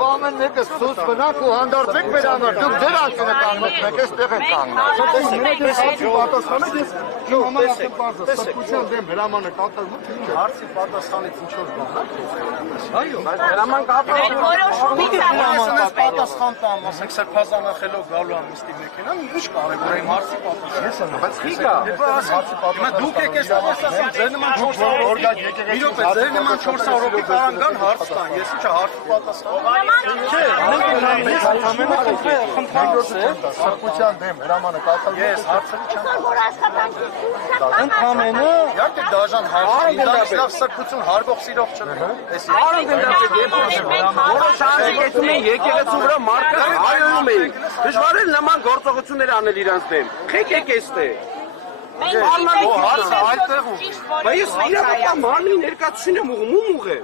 Բամեն մեկը սուս բնակ ու հանդարցեք մեր համար, դուք դեր ակինը կանգնած մեկ ես տեղ են կանգնած։ Սրկության դեմ հրամանը կատարվում թե ինչ է։ Հարցի պատասխանից ինչ-որ բան։ Այո, հրաման կատարվում։ Պատասխան տամ, ասենք սրբազանախելով գալու եմ նստի մեքենան, ինչ կարևոր է իմ հարցի պատասխանը։ Բայց խիկա։ Դուք եկեք ասացին, ձեր նման 400 օրգա եկեք։ Իրոք է, ձեր նման 400 հոգի կարան գան հարց տան, ես ինչ հարցի պատասխան։ Չէ, Սրկության դեմ հրամանը կատարվում։ Ես հարցրի չեմ։ Ընդամենը Իհարկե դաժան հարց, ինձանից լավ սրբություն հարգող սիրող չեմ։ Որոշ եկեղեցու վրա մարդը հայում էին։ Դժվար է նման գործողություններ անել իրանց դեմ։ Խեք էստե։ Հարցը այդտեղ ու։ Բայց իրական մարմնի ներկայացուցին եմ ուղղում է։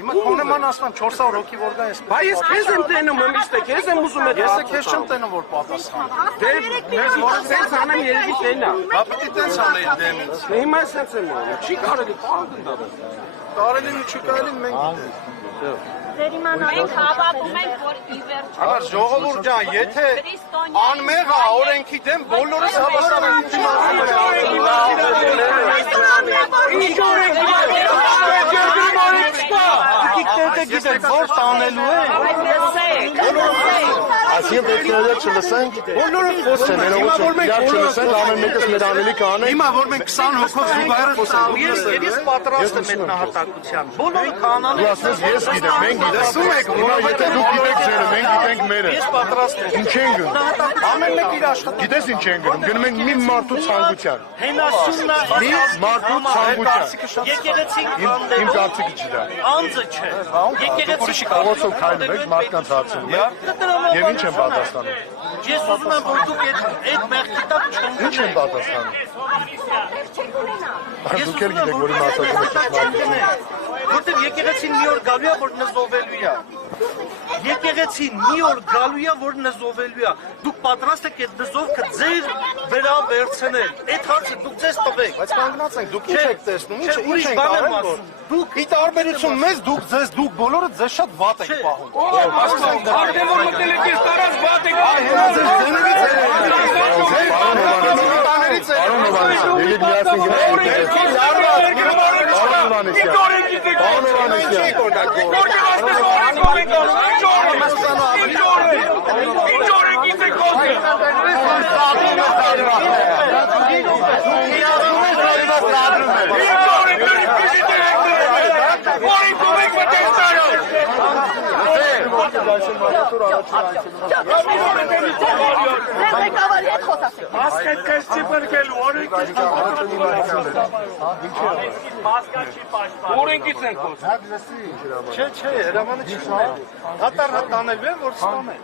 Հիմա կոնեման ասlan 400 հոգի որ գա ես։ Բայց քեզ եմ տենում ըմիստ է, քեզ եմ ուզում եմ։ Ես քեզ չեմ տենում որ պատասխան։ Մեզ որը սենց անեմ երևի տենա։ Բա պիտի տենց անել դեմից։ Հիմա սենց եմ անում։ Չի կարելի կանգ դառը։ Կարելի ու չի կարելի մենք գիտենք։ Մենք հավատում ենք, որ ի վերջո Ահա ժողովուրդ ջան, եթե անմեղ է օրենքի դեմ բոլորս հավասար ենք որ տանելու է Այսինքն դեպքերը չլսենք, բոլորը խոսում են, հիմա որ մենք չլսենք, ամեն մեկս մեր անելի կանենք։ Հիմա որ մենք 20 հոգով զուգահեռ խոսենք, ես պատրաստ եմ մեկնահատակության։ Բոլորը կանանեն։ Դու ասես ես գիտեմ, մենք Լսում եք, հիմա եթե դուք գիտեք ձերը, մենք գիտենք մերը։ Ես պատրաստ եմ։ Ինչ են գնում։ Ամեն մեկ իր աշխատանքը։ Գիտես ինչ են գնում, գնում ենք մի մարդու ցանկության։ Հենասուննա Մի մարդու ցանկության։ եկեղեցին Իմ կարծիքը չի դա։ անձը չէ։ Եկեղեցի Փողոցով քայլում եք, մարդկանց հարցնում եք, եւ ինչ են պատասխանում։ Ես ուզում եմ որ դուք այդ մեղքի տակ չընկնեք։ Ինչ են պատասխանում։ Դուք էլ գիտեք, որ իմ ասածը Որտեղ եկեղեցին մի օր գալու է որ նզովելու է։ Եկեղեցին մի օր գալու է որ նզովելու է։ Դուք պատրաստ եք այդ նզովքը ձեր վրա վերցնել։ Այդ հարցը դուք ձեզ տվեք։ Բայց կանգնած ենք, դուք ինչ եք տեսնում, ինչ ուրիշ են բան եմ կարել որ։ ասում։ Դուք Ի տարբերություն մեզ դուք բոլորը ձեզ շատ վատ եք պահում։ Արդեն մտել եք ես տարած բատ եք։ Պարոն Հովհաննիսյան, եկեք միասին Օրենքից ենք խոսում։ Չէ, հրամանը չի։ Հատար տանելու է որ ստանե։